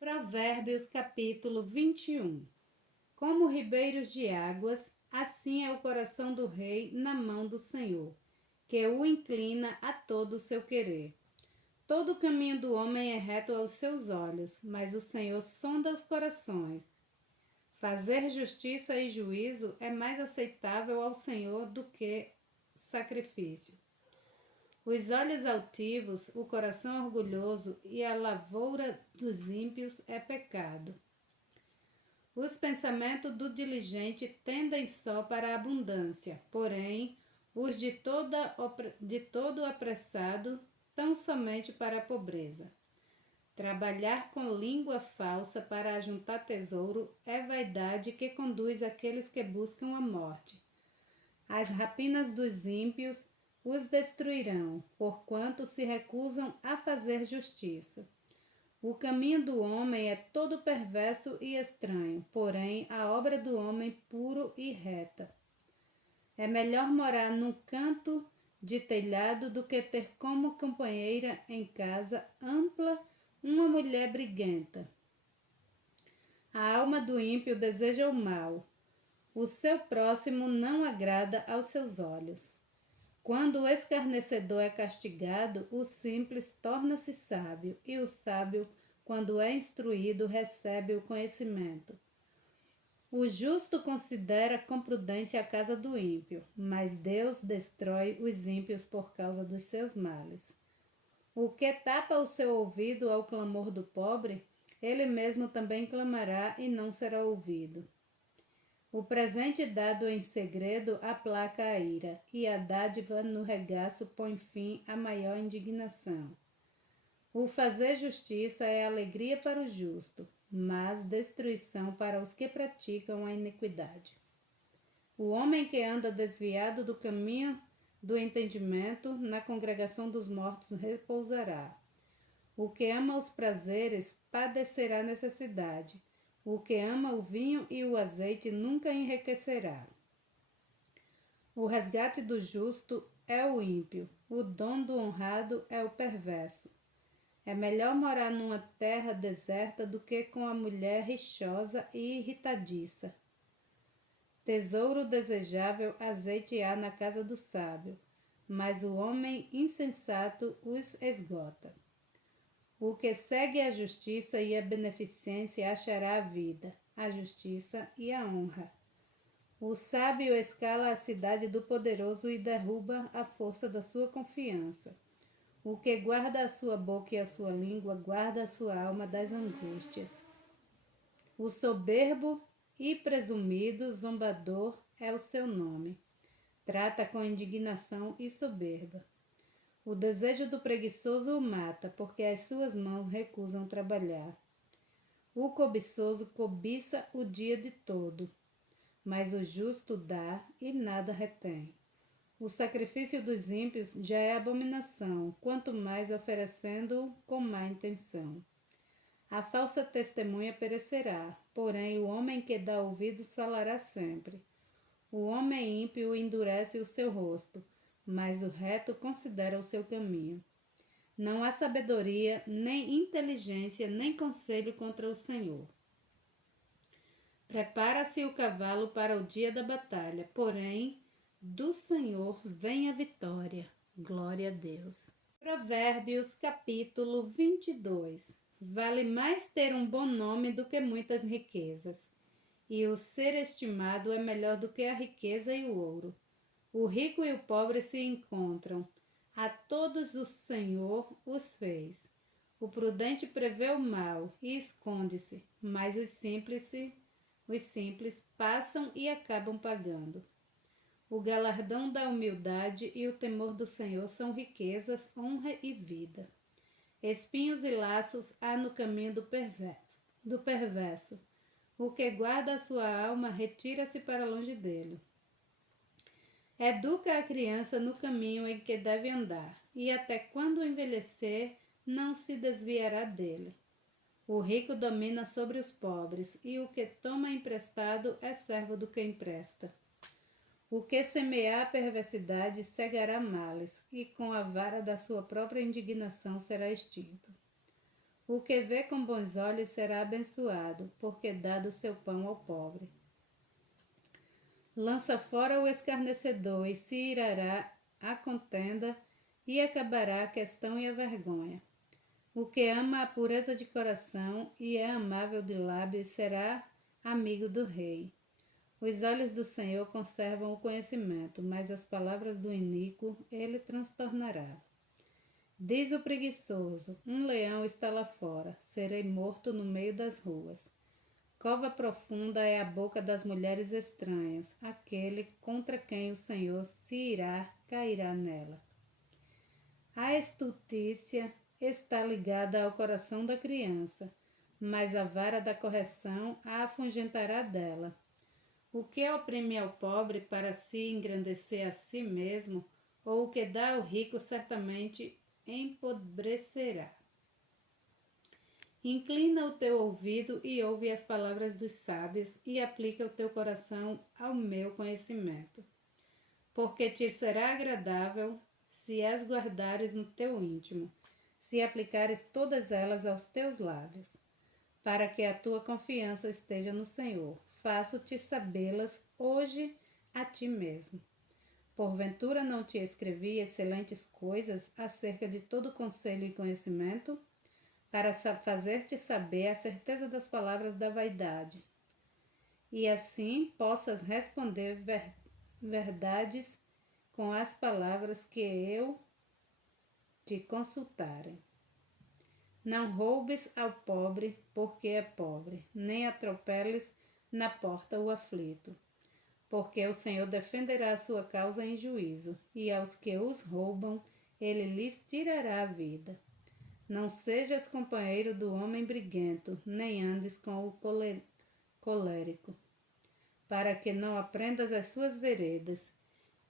Provérbios capítulo 21. Como ribeiros de águas, assim é o coração do rei na mão do Senhor, que o inclina a todo o seu querer. Todo o caminho do homem é reto aos seus olhos, mas o Senhor sonda os corações. Fazer justiça e juízo é mais aceitável ao Senhor do que sacrifício. Os olhos altivos, o coração orgulhoso e a lavoura dos ímpios é pecado. Os pensamentos do diligente tendem só para a abundância, porém, os de todo apressado tão somente para a pobreza. Trabalhar com língua falsa para ajuntar tesouro é vaidade que conduz aqueles que buscam a morte. As rapinas dos ímpios os destruirão, porquanto se recusam a fazer justiça. O caminho do homem é todo perverso e estranho, porém a obra do homem puro e reta. É melhor morar num canto de telhado do que ter como companheira em casa ampla uma mulher briguenta. A alma do ímpio deseja o mal. O seu próximo não agrada aos seus olhos. Quando o escarnecedor é castigado, o simples torna-se sábio, e o sábio, quando é instruído, recebe o conhecimento. O justo considera com prudência a casa do ímpio, mas Deus destrói os ímpios por causa dos seus males. O que tapa o seu ouvido ao clamor do pobre, ele mesmo também clamará e não será ouvido. O presente dado em segredo aplaca a ira, e a dádiva no regaço põe fim à maior indignação. O fazer justiça é alegria para o justo, mas destruição para os que praticam a iniquidade. O homem que anda desviado do caminho do entendimento, na congregação dos mortos repousará. O que ama os prazeres padecerá necessidade. O que ama o vinho e o azeite nunca enriquecerá. O resgate do justo é o ímpio, o dom do honrado é o perverso. É melhor morar numa terra deserta do que com a mulher rixosa e irritadiça. Tesouro desejável azeite há na casa do sábio, mas o homem insensato os esgota. O que segue a justiça e a beneficência achará a vida, a justiça e a honra. O sábio escala a cidade do poderoso e derruba a força da sua confiança. O que guarda a sua boca e a sua língua, guarda a sua alma das angústias. O soberbo e presumido, zombador é o seu nome. Trata com indignação e soberba. O desejo do preguiçoso o mata, porque as suas mãos recusam trabalhar. O cobiçoso cobiça o dia de todo, mas o justo dá e nada retém. O sacrifício dos ímpios já é abominação, quanto mais oferecendo-o com má intenção. A falsa testemunha perecerá, porém o homem que dá ouvidos falará sempre. O homem ímpio endurece o seu rosto, mas o reto considera o seu caminho. Não há sabedoria, nem inteligência, nem conselho contra o Senhor. Prepara-se o cavalo para o dia da batalha, porém, do Senhor vem a vitória. Glória a Deus. Provérbios capítulo 22. Vale mais ter um bom nome do que muitas riquezas, e o ser estimado é melhor do que a riqueza e o ouro. O rico e o pobre se encontram. A todos o Senhor os fez. O prudente prevê o mal e esconde-se, mas os simples passam e acabam pagando. O galardão da humildade e o temor do Senhor são riquezas, honra e vida. Espinhos e laços há no caminho do perverso. O que guarda a sua alma retira-se para longe dele. Educa a criança no caminho em que deve andar, e até quando envelhecer, não se desviará dele. O rico domina sobre os pobres, e o que toma emprestado é servo do que empresta. O que semear perversidade cegará males, e com a vara da sua própria indignação será extinto. O que vê com bons olhos será abençoado, porque dá do seu pão ao pobre. Lança fora o escarnecedor e se irará a contenda e acabará a questão e a vergonha. O que ama a pureza de coração e é amável de lábios será amigo do rei. Os olhos do Senhor conservam o conhecimento, mas as palavras do iníquo ele transtornará. Diz o preguiçoso: um leão está lá fora, serei morto no meio das ruas. Cova profunda é a boca das mulheres estranhas, aquele contra quem o Senhor se irá, cairá nela. A estultícia está ligada ao coração da criança, mas a vara da correção a afugentará dela. O que oprime ao pobre para se engrandecer a si mesmo, ou o que dá ao rico certamente empobrecerá. Inclina o teu ouvido e ouve as palavras dos sábios e aplica o teu coração ao meu conhecimento. Porque te será agradável se as guardares no teu íntimo, se aplicares todas elas aos teus lábios, para que a tua confiança esteja no Senhor. Faço-te sabê-las hoje a ti mesmo. Porventura não te escrevi excelentes coisas acerca de todo conselho e conhecimento, para fazer-te saber a certeza das palavras da vaidade, e assim possas responder verdades com as palavras que eu te consultarem. Não roubes ao pobre, porque é pobre, nem atropeles na porta o aflito, porque o Senhor defenderá a sua causa em juízo, e aos que os roubam, ele lhes tirará a vida. Não sejas companheiro do homem briguento, nem andes com o colérico, para que não aprendas as suas veredas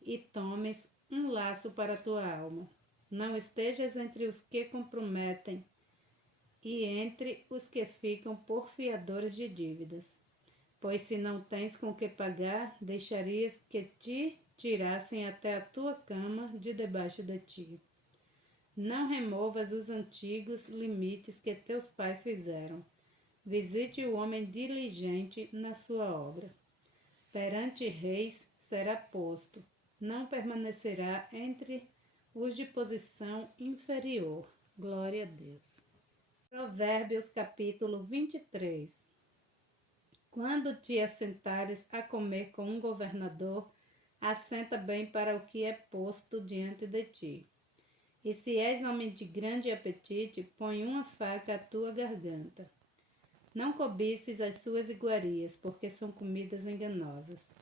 e tomes um laço para a tua alma. Não estejas entre os que comprometem e entre os que ficam porfiadores de dívidas, pois se não tens com que pagar, deixarias que te tirassem até a tua cama de debaixo de ti. Não removas os antigos limites que teus pais fizeram. Visite o homem diligente na sua obra. Perante reis será posto, não permanecerá entre os de posição inferior. Glória a Deus. Provérbios capítulo 23. Quando te assentares a comer com um governador, assenta bem para o que é posto diante de ti. E se és homem de grande apetite, põe uma faca à tua garganta. Não cobices as suas iguarias, porque são comidas enganosas.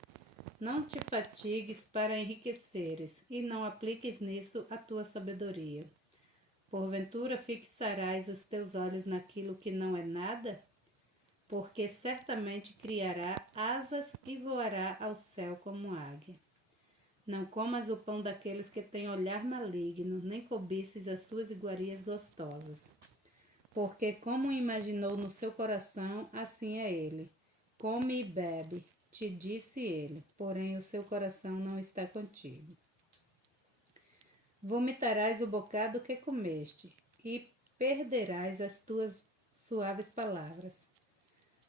Não te fatigues para enriqueceres, e não apliques nisso a tua sabedoria. Porventura fixarás os teus olhos naquilo que não é nada? Porque certamente criará asas e voará ao céu como águia. Não comas o pão daqueles que têm olhar maligno, nem cobices as suas iguarias gostosas. Porque como imaginou no seu coração, assim é ele. Come e bebe, te disse ele, porém o seu coração não está contigo. Vomitarás o bocado que comeste, e perderás as tuas suaves palavras.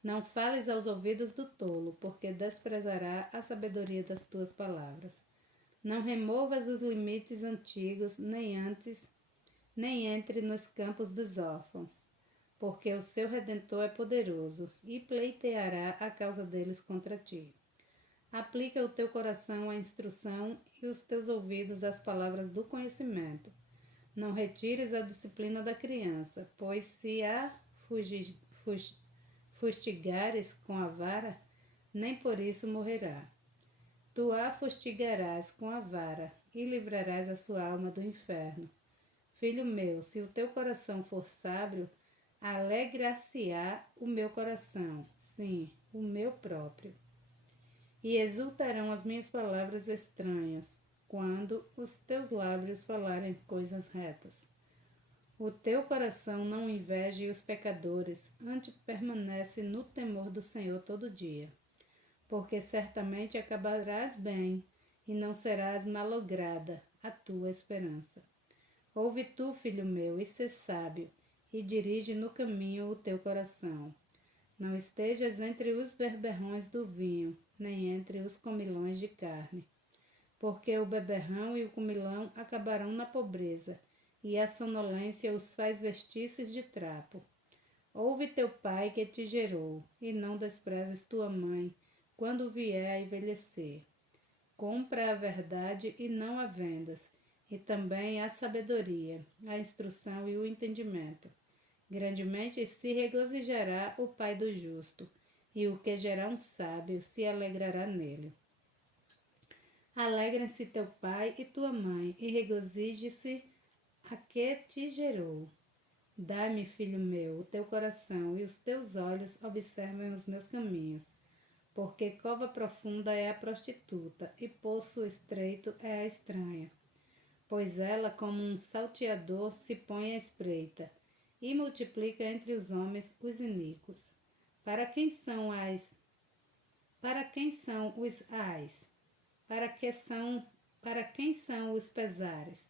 Não fales aos ouvidos do tolo, porque desprezará a sabedoria das tuas palavras. Não removas os limites antigos, nem entre nos campos dos órfãos, porque o seu Redentor é poderoso e pleiteará a causa deles contra ti. Aplica o teu coração à instrução e os teus ouvidos às palavras do conhecimento. Não retires a disciplina da criança, pois se a fustigares com a vara, nem por isso morrerá. Tu a fustigarás com a vara e livrarás a sua alma do inferno. Filho meu, se o teu coração for sábio, alegra-se-á o meu coração, sim, o meu próprio. E exultarão as minhas palavras estranhas, quando os teus lábios falarem coisas retas. O teu coração não inveje os pecadores, antes permanece no temor do Senhor todo dia. Porque certamente acabarás bem, e não serás malograda a tua esperança. Ouve tu, filho meu, e sê sábio, e dirige no caminho o teu coração. Não estejas entre os beberrões do vinho, nem entre os comilões de carne. Porque o beberrão e o comilão acabarão na pobreza, e a sonolência os faz vestir-se de trapo. Ouve teu pai que te gerou, e não desprezes tua mãe, quando vier a envelhecer. Compra a verdade e não a vendas, e também a sabedoria, a instrução e o entendimento. Grandemente se regozijará o pai do justo, e o que gerar um sábio se alegrará nele. Alegrem-se teu pai e tua mãe, e regozije-se a que te gerou. Dai-me, filho meu, o teu coração, e os teus olhos observem os meus caminhos. Porque cova profunda é a prostituta, e poço estreito é a estranha. Pois ela, como um salteador, se põe à espreita, e multiplica entre os homens os iníquos. Para quem são os ais? Para quem são os pesares?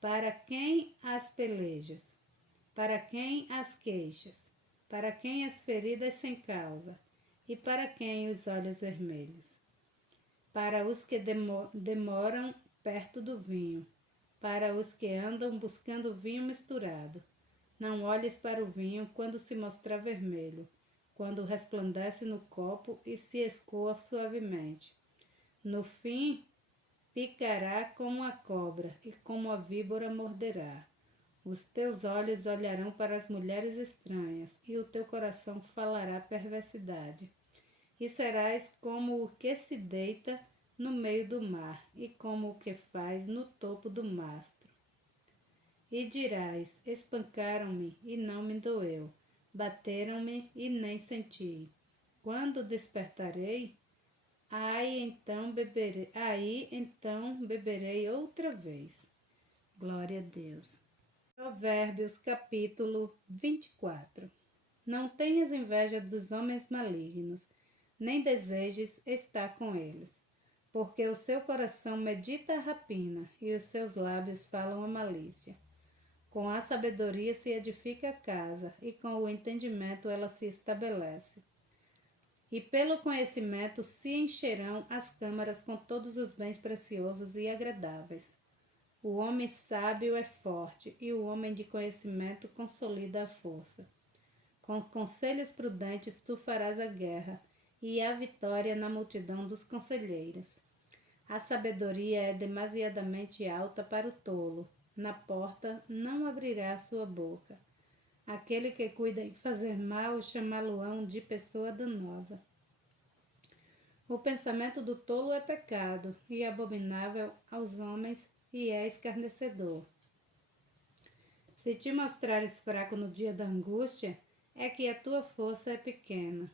Para quem as pelejas? Para quem as queixas? Para quem as feridas sem causa? E para quem os olhos vermelhos? Para os que demoram perto do vinho, para os que andam buscando vinho misturado. Não olhes para o vinho quando se mostrar vermelho, quando resplandece no copo e se escoa suavemente. No fim, picará como a cobra e como a víbora morderá. Os teus olhos olharão para as mulheres estranhas, e o teu coração falará perversidade. E serás como o que se deita no meio do mar, e como o que faz no topo do mastro. E dirás: espancaram-me e não me doeu, bateram-me e nem senti. Quando despertarei, aí então beberei outra vez. Glória a Deus. Provérbios capítulo 24. Não tenhas inveja dos homens malignos, nem desejes estar com eles, porque o seu coração medita a rapina e os seus lábios falam a malícia. Com a sabedoria se edifica a casa, e com o entendimento ela se estabelece. E pelo conhecimento se encherão as câmaras com todos os bens preciosos e agradáveis. O homem sábio é forte, e o homem de conhecimento consolida a força. Com conselhos prudentes tu farás a guerra, e a vitória na multidão dos conselheiros. A sabedoria é demasiadamente alta para o tolo, na porta não abrirá a sua boca. Aquele que cuida em fazer mal chamá-lo-ão de pessoa danosa. O pensamento do tolo é pecado, e abominável aos homens, e é escarnecedor. Se te mostrares fraco no dia da angústia, é que a tua força é pequena.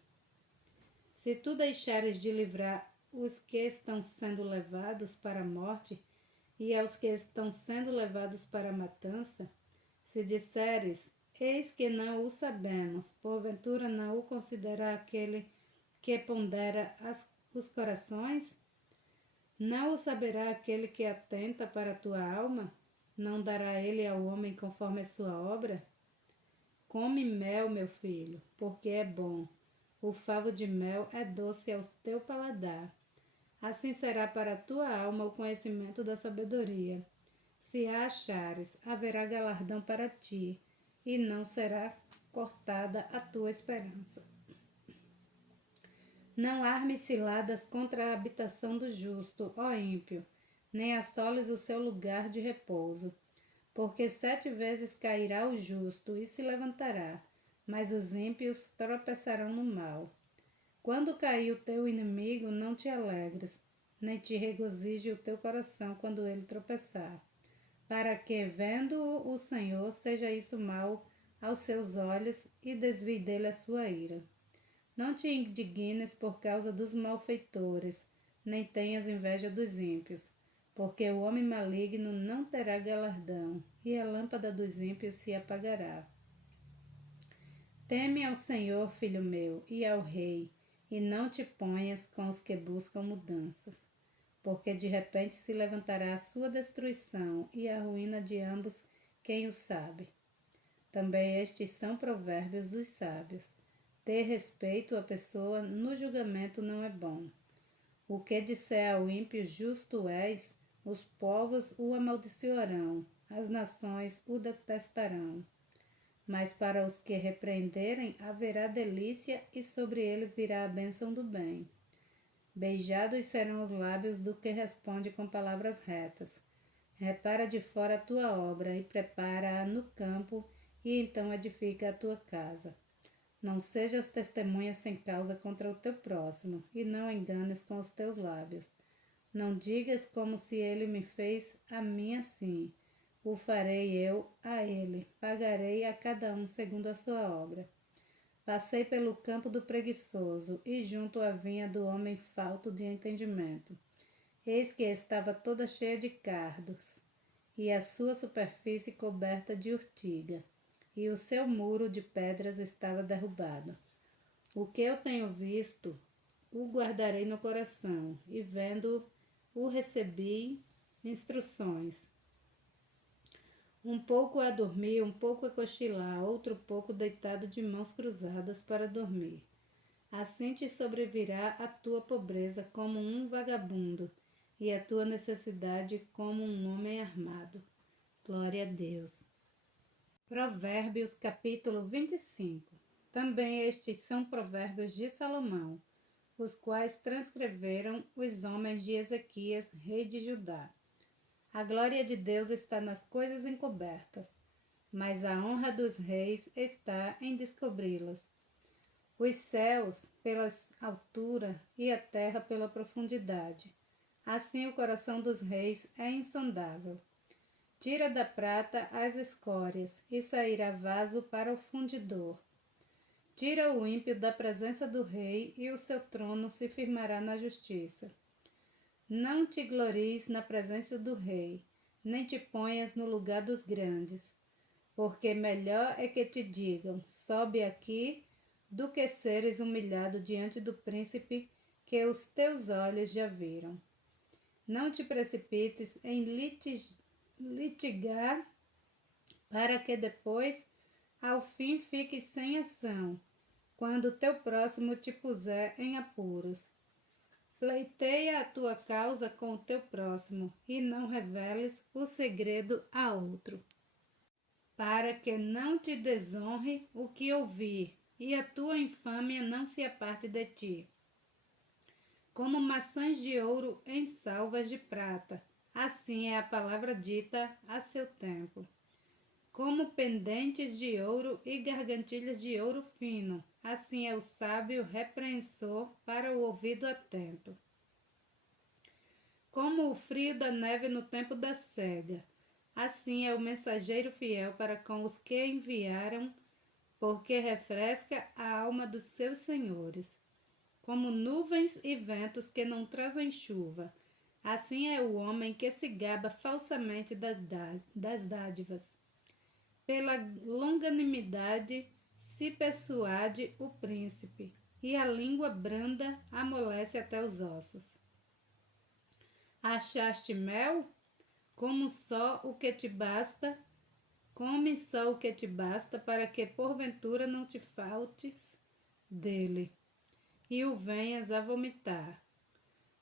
Se tu deixares de livrar os que estão sendo levados para a morte, e aos que estão sendo levados para a matança, se disseres, eis que não o sabemos, porventura não o considera aquele que pondera os corações? Não o saberá aquele que atenta para a tua alma? Não dará ele ao homem conforme a sua obra? Come mel, meu filho, porque é bom. O favo de mel é doce ao teu paladar. Assim será para a tua alma o conhecimento da sabedoria. Se a achares, haverá galardão para ti, e não será cortada a tua esperança. Não armes ciladas contra a habitação do justo, ó ímpio, nem assoles o seu lugar de repouso. Porque 7 vezes cairá o justo e se levantará, mas os ímpios tropeçarão no mal. Quando cair o teu inimigo, não te alegres, nem te regozije o teu coração quando ele tropeçar, para que, vendo-o o Senhor, seja isso mal aos seus olhos e desvie dele a sua ira. Não te indignes por causa dos malfeitores, nem tenhas inveja dos ímpios, porque o homem maligno não terá galardão, e a lâmpada dos ímpios se apagará. Teme ao Senhor, filho meu, e ao Rei, e não te ponhas com os que buscam mudanças, porque de repente se levantará a sua destruição e a ruína de ambos quem o sabe. Também estes são provérbios dos sábios. Ter respeito à pessoa no julgamento não é bom. O que disser ao ímpio justo és, os povos o amaldiçoarão, as nações o detestarão. Mas para os que repreenderem haverá delícia e sobre eles virá a bênção do bem. Beijados serão os lábios do que responde com palavras retas. Repara de fora a tua obra e prepara-a no campo, e então edifica a tua casa. Não sejas testemunha sem causa contra o teu próximo, e não enganes com os teus lábios. Não digas como se ele me fez a mim assim. O farei eu a ele, pagarei a cada um segundo a sua obra. Passei pelo campo do preguiçoso e junto à vinha do homem falto de entendimento. Eis que estava toda cheia de cardos, e a sua superfície coberta de urtiga, e o seu muro de pedras estava derrubado. O que eu tenho visto, o guardarei no coração, e vendo-o recebi instruções. Um pouco a dormir, um pouco a cochilar, outro pouco deitado de mãos cruzadas para dormir. Assim te sobrevirá a tua pobreza como um vagabundo, e a tua necessidade como um homem armado. Glória a Deus. Provérbios capítulo 25. Também estes são provérbios de Salomão, os quais transcreveram os homens de Ezequias, rei de Judá. A glória de Deus está nas coisas encobertas, mas a honra dos reis está em descobri-las. Os céus pela altura e a terra pela profundidade. Assim o coração dos reis é insondável. Tira da prata as escórias e sairá vaso para o fundidor. Tira o ímpio da presença do rei e o seu trono se firmará na justiça. Não te glories na presença do rei, nem te ponhas no lugar dos grandes, porque melhor é que te digam, sobe aqui, do que seres humilhado diante do príncipe que os teus olhos já viram. Não te precipites em litigar, para que depois, ao fim, fiques sem ação, quando teu próximo te puser em apuros. Pleiteia a tua causa com o teu próximo, e não reveles o segredo a outro, para que não te desonre o que ouvir, e a tua infâmia não se aparte de ti. Como maçãs de ouro em salvas de prata, assim é a palavra dita a seu tempo. Como pendentes de ouro e gargantilhas de ouro fino, assim é o sábio repreensor para o ouvido atento. Como o frio da neve no tempo da cega, assim é o mensageiro fiel para com os que enviaram, porque refresca a alma dos seus senhores. Como nuvens e ventos que não trazem chuva, assim é o homem que se gaba falsamente das dádivas. Pela longanimidade se persuade o príncipe, e a língua branda amolece até os ossos. Achaste mel? Como só o que te basta, come só o que te basta, para que porventura não te faltes dele, e o venhas a vomitar.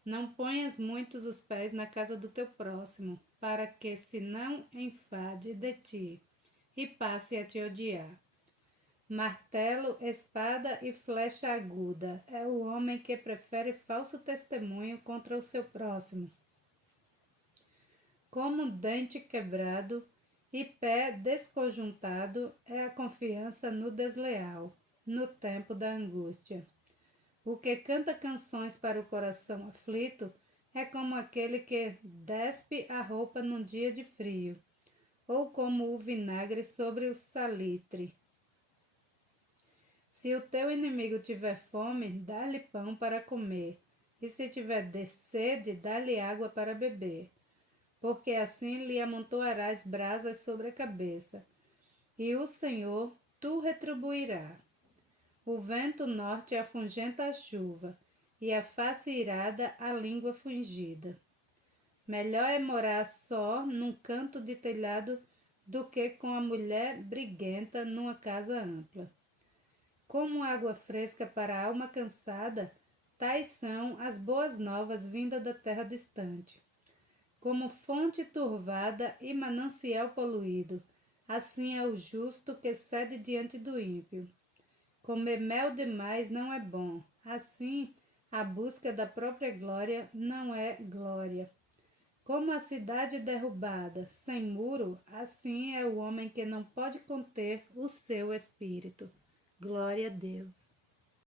Não ponhas muitos os pés na casa do teu próximo, para que se não enfade de ti, e passe a te odiar. Martelo, espada e flecha aguda é o homem que prefere falso testemunho contra o seu próximo. Como dente quebrado e pé desconjuntado é a confiança no desleal, no tempo da angústia. O que canta canções para o coração aflito é como aquele que despe a roupa num dia de frio, ou como o vinagre sobre o salitre. Se o teu inimigo tiver fome, dá-lhe pão para comer, e se tiver sede, dá-lhe água para beber, porque assim lhe amontoarás brasas sobre a cabeça, e o Senhor tu retribuirá. O vento norte afugenta a chuva, e a face irada a língua fungida. Melhor é morar só num canto de telhado do que com a mulher briguenta numa casa ampla. Como água fresca para a alma cansada, tais são as boas novas vindas da terra distante. Como fonte turvada e manancial poluído, assim é o justo que cede diante do ímpio. Comer mel demais não é bom, assim a busca da própria glória não é glória. Como a cidade derrubada, sem muro, assim é o homem que não pode conter o seu espírito. Glória a Deus.